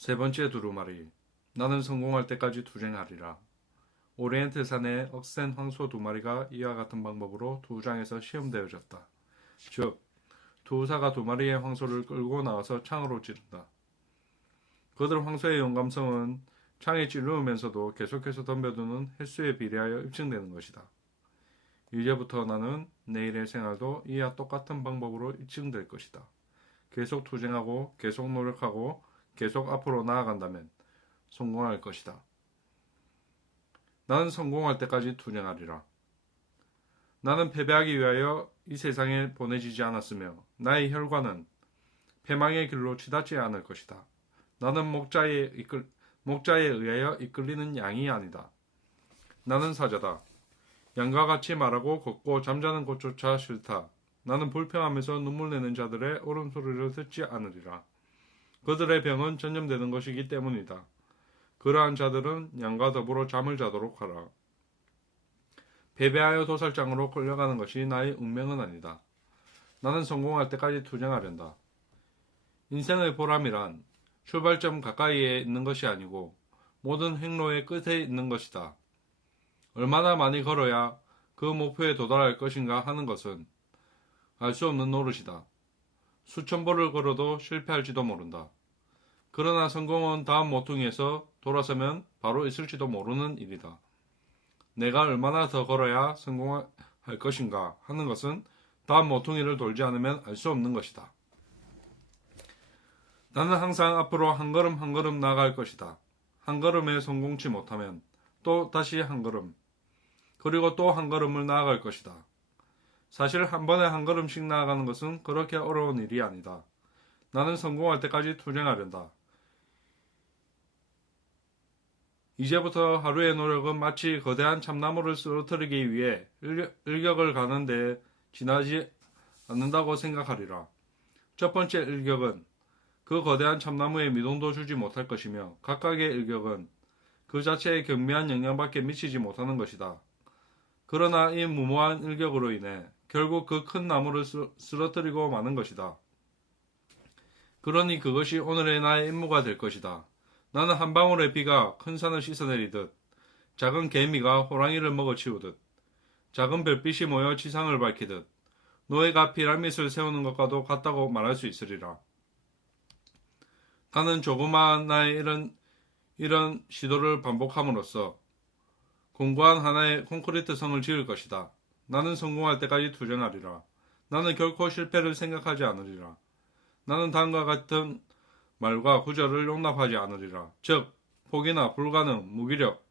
세 번째 두루마리. 나는 성공할 때까지 투쟁하리라. 오리엔트 산에 억센 황소 두 마리가 이와 같은 방법으로 두 장에서 시험되어졌다. 즉, 두 사가 두 마리의 황소를 끌고 나와서 창으로 찌른다. 그들 황소의 용감성은 창에 찌르면서도 계속해서 덤벼드는 횟수에 비례하여 입증되는 것이다. 이제부터 나는 내일의 생활도 이와 똑같은 방법으로 입증될 것이다. 계속 투쟁하고 계속 노력하고 계속 앞으로 나아간다면 성공할 것이다. 나는 성공할 때까지 투쟁하리라. 나는 패배하기 위하여 이 세상에 보내지지 않았으며 나의 혈관은 패망의 길로 치닫지 않을 것이다. 나는 목자에 의하여 이끌리는 양이 아니다. 나는 사자다. 양과 같이 말하고 걷고 잠자는 곳조차 싫다. 나는 불평하면서 눈물 내는 자들의 울음소리를 듣지 않으리라. 그들의 병은 전염되는 것이기 때문이다. 그러한 자들은 양과 더불어 잠을 자도록 하라. 패배하여 도살장으로 끌려가는 것이 나의 운명은 아니다. 나는 성공할 때까지 투쟁하련다. 인생의 보람이란 출발점 가까이에 있는 것이 아니고 모든 행로의 끝에 있는 것이다. 얼마나 많이 걸어야 그 목표에 도달할 것인가 하는 것은 알 수 없는 노릇이다. 수천 보를 걸어도 실패할지도 모른다. 그러나 성공은 다음 모퉁이에서 돌아서면 바로 있을지도 모르는 일이다. 내가 얼마나 더 걸어야 성공할 것인가 하는 것은 다음 모퉁이를 돌지 않으면 알 수 없는 것이다. 나는 항상 앞으로 한 걸음 한 걸음 나아갈 것이다. 한 걸음에 성공치 못하면 또 다시 한 걸음, 그리고 또 한 걸음을 나아갈 것이다. 사실 한 번에 한 걸음씩 나아가는 것은 그렇게 어려운 일이 아니다. 나는 성공할 때까지 투쟁하련다. 이제부터 하루의 노력은 마치 거대한 참나무를 쓰러뜨리기 위해 일격을 가는데 지나지 않는다고 생각하리라. 첫 번째 일격은 그 거대한 참나무에 미동도 주지 못할 것이며 각각의 일격은 그 자체의 경미한 영향밖에 미치지 못하는 것이다. 그러나 이 무모한 일격으로 인해 결국 그 큰 나무를 쓰러뜨리고 마는 것이다. 그러니 그것이 오늘의 나의 임무가 될 것이다. 나는 한 방울의 비가 큰 산을 씻어내리듯, 작은 개미가 호랑이를 먹어치우듯, 작은 별빛이 모여 지상을 밝히듯, 노예가 피라밋을 세우는 것과도 같다고 말할 수 있으리라. 나는 조그마한 나의 이런 시도를 반복함으로써 공고한 하나의 콘크리트 성을 지을 것이다. 나는 성공할 때까지 투쟁하리라. 나는 결코 실패를 생각하지 않으리라. 나는 다음과 같은 말과 구절을 용납하지 않으리라. 즉, 포기나 불가능, 무기력,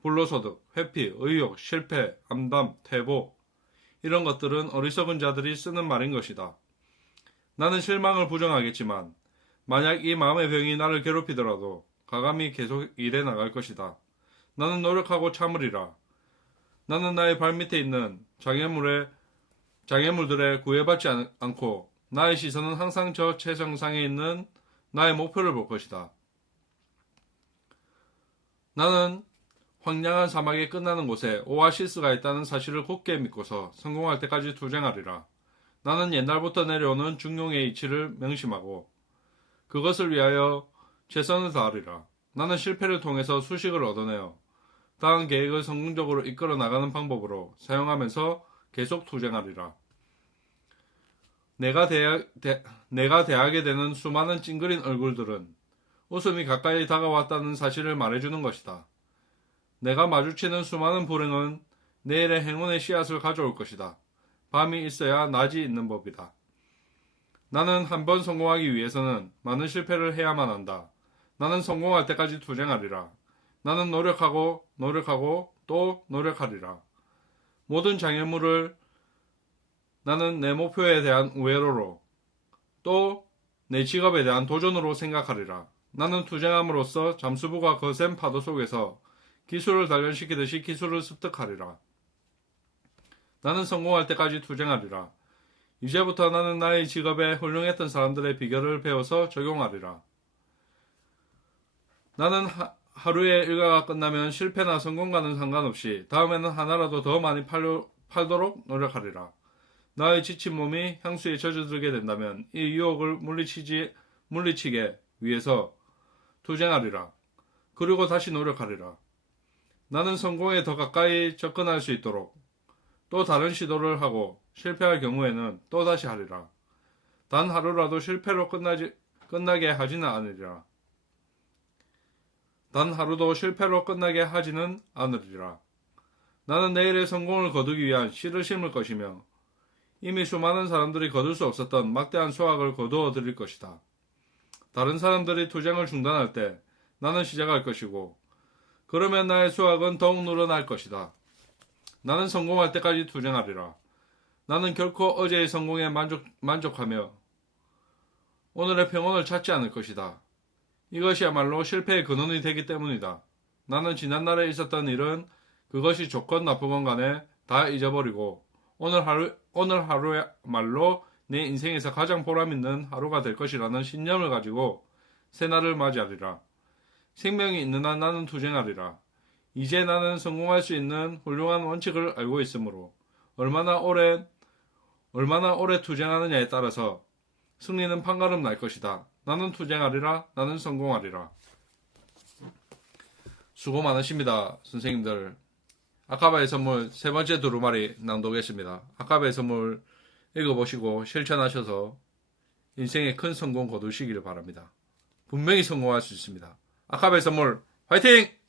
불로소득, 회피, 의욕, 실패, 암담, 퇴보, 이런 것들은 어리석은 자들이 쓰는 말인 것이다. 나는 실망을 부정하겠지만 만약 이 마음의 병이 나를 괴롭히더라도 가감히 계속 일해 나갈 것이다. 나는 노력하고 참으리라. 나는 나의 발밑에 있는 장애물들에 구애받지 않고 나의 시선은 항상 저 최정상에 있는 나의 목표를 볼 것이다. 나는 황량한 사막에 끝나는 곳에 오아시스가 있다는 사실을 굳게 믿고서 성공할 때까지 투쟁하리라. 나는 옛날부터 내려오는 중용의 이치를 명심하고 그것을 위하여 최선을 다하리라. 나는 실패를 통해서 수식을 얻어내어 다음 계획을 성공적으로 이끌어 나가는 방법으로 사용하면서 계속 투쟁하리라. 내가 대하게 되는 수많은 찡그린 얼굴들은 웃음이 가까이 다가왔다는 사실을 말해주는 것이다. 내가 마주치는 수많은 불행은 내일의 행운의 씨앗을 가져올 것이다. 밤이 있어야 낮이 있는 법이다. 나는 한 번 성공하기 위해서는 많은 실패를 해야만 한다. 나는 성공할 때까지 투쟁하리라. 나는 노력하고 또 노력하리라. 모든 장애물을 나는 내 목표에 대한 우회로로 또 내 직업에 대한 도전으로 생각하리라. 나는 투쟁함으로써 잠수부가 거센 파도 속에서 기술을 단련시키듯이 기술을 습득하리라. 나는 성공할 때까지 투쟁하리라. 이제부터 나는 나의 직업에 훌륭했던 사람들의 비결을 배워서 적용하리라. 나는 하루의 일과가 끝나면 실패나 성공과는 상관없이 다음에는 하나라도 더 많이 팔도록 노력하리라. 나의 지친 몸이 향수에 젖어들게 된다면 이 유혹을 물리치게 위해서 투쟁하리라. 그리고 다시 노력하리라. 나는 성공에 더 가까이 접근할 수 있도록 또 다른 시도를 하고 실패할 경우에는 또 다시 하리라. 단 하루라도 실패로 끝나게 하지는 않으리라. 단 하루도 실패로 끝나게 하지는 않으리라. 나는 내일의 성공을 거두기 위한 씨를 심을 것이며 이미 수많은 사람들이 거둘 수 없었던 막대한 수확을 거두어 드릴 것이다. 다른 사람들이 투쟁을 중단할 때 나는 시작할 것이고 그러면 나의 수확은 더욱 늘어날 것이다. 나는 성공할 때까지 투쟁하리라. 나는 결코 어제의 성공에 만족하며 오늘의 평온을 찾지 않을 것이다. 이것이야말로 실패의 근원이 되기 때문이다. 나는 지난날에 있었던 일은 그것이 좋건 나쁘건 간에 다 잊어버리고 오늘 하루야말로 내 인생에서 가장 보람있는 하루가 될 것이라는 신념을 가지고 새날을 맞이하리라. 생명이 있는 한 나는 투쟁하리라. 이제 나는 성공할 수 있는 훌륭한 원칙을 알고 있으므로 얼마나 오래 투쟁하느냐에 따라서 승리는 판가름 날 것이다. 나는 투쟁하리라. 나는 성공하리라. 수고 많으십니다. 선생님들. 아카바의 선물 세 번째 두루마리 낭독했습니다. 아카바의 선물 읽어보시고 실천하셔서 인생의 큰 성공 거두시기를 바랍니다. 분명히 성공할 수 있습니다. 아카바의 선물 화이팅!